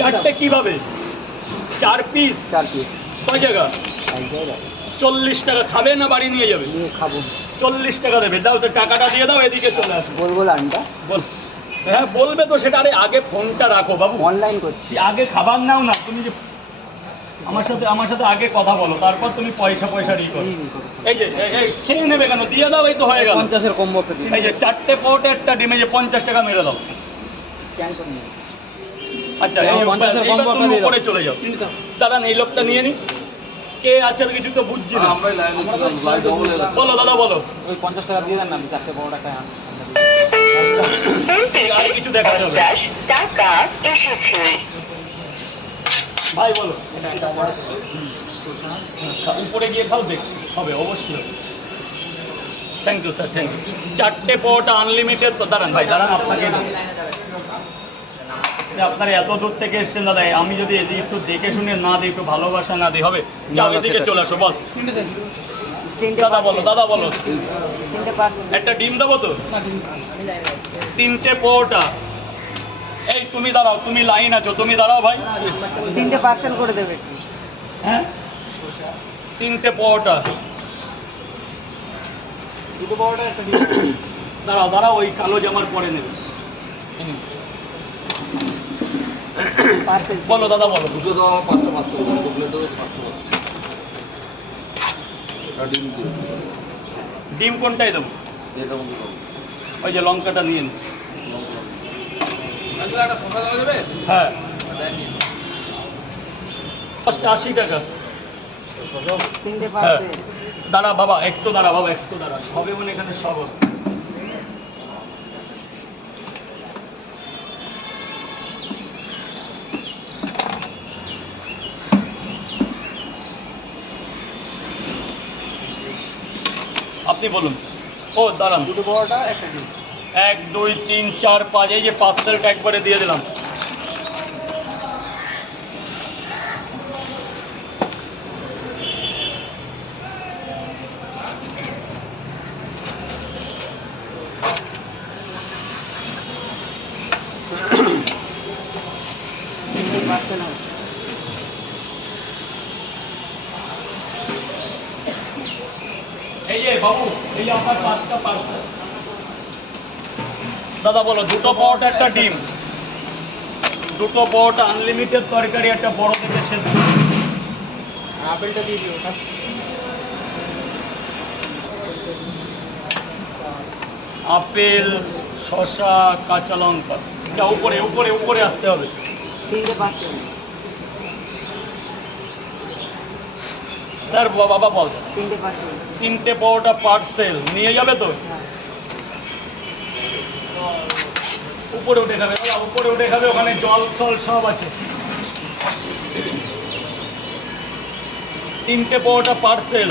চারটে কিভাবে? 4 পিস কয় জায়গা? 40 টাকা। খাবে না বাড়ি নিয়ে যাবে? খাবো। 40 টাকা দেবে। দাও তো, টাকাটা দিয়ে দাও, এদিকে চলে আসো। বলবো লাইনটা? বল। হ্যাঁ বলবে তো সেটা। আরে আগে ফোনটা রাখো বাবু, অনলাইন করছি। আগে খাবার নাও না। তুমি যে আমার সাথে আগে কথা বলো, তারপর তুমি পয়সা ই করো। এই যে খেয়ে নেবে কেন? দিয়ে দাও, এই তো হয়ে গেল। 50-এর কম্বো। এই যে 4টে পরোটা, একটা ডিমে, যে 50 টাকা মেরে দাও। স্ক্যান করে নিন। আচ্ছা, এই 50-এর কম্বো করে চলে যাও। দাদা এই লোকটা নিয়ে নি। কে আছে কিছু তো বুঝছি না। বলো দাদা, বলো। ওই 50 টাকা দিয়ে দেন না, আমি 4টে পরোটা খাই। আর কিছু দেখা যাবে? টাকা এসেছে। ভাই বলো। উপরে গিয়ে খাও, দেখছি হবে অবশ্যই। Thank you sir, thank you. 4টে পরোটা আনলিমিটেড তো। দাঁড়ান ভাই, দাঁড়ান, আপনাকে আপনারা এত দূর থেকে এসছেন দাদা, আমি যদি এদিকে একটু দেখে শুনে না দিই, একটু ভালোবাসা না দিই হবে? যাও এদিকে চলে আসো, বস। দাদা বলো, দাদা বলো। একটা ডিম দেবো তো? 3টে পরোটা। এই তুমি দাঁড়াও, তুমি লাইন আছো, তুমি দাঁড়াও ভাই। 3টে পার্সেল করে দেবে। হ্যাঁ, 3টে পরোটা। দুটো পরোটা একটা ডিম। দাঁড়াও দাঁড়াও, ওই কালো জামার পরে নেবে। বলো দাদা, বলো। দুটো দাও, 500 দুটো প্লেট দাও, 500। ডিম কোনটাই দেবো? এটা বন্ধ করো। ওই যে লঙ্কাটা নিয়ে নিন। একটা শসা দেওয়া যাবে? হ্যাঁ, 80 টাকা। 3টে হ্যাঁ, পার্সেল। দাঁড়া বাবা, একটু দাঁড়া বাবা, একটু দাঁড়া। সবে মানে এখানে সব হবে। আপনি বলুন। ও দাঁড়ান, দুটো পরোটা একটা ডিম। 1 2 3 4 5, এই যে পার্সেলটা একবারে দিয়ে দিলাম। পার্সেল হবে। এই যে বাবু, এই যে আপনার 5টা পার্সেল। দাদা বলো। দুটো পরোটা, একটা ডিম। দুটো পরোটা আনলিমিটেড তরকারি, একটা বড় থেকে সেদ্ধ। আপেলটা দিয়ে দিও। আপেল, শসা, কাঁচা লঙ্কা। যা উপরে উপরে উপরে আসতে হবে। 3টে পার্সেল। স্যার বাবা বল। 3টে পার্সেল। 3টে পরোটা পার্সেল নিয়ে যাবে তো? উপরে উঠে খাবে দাদা, উপরে উঠে খাবে। ওখানে জল ফল সব আছে। 3টে পরোটা পার্সেল।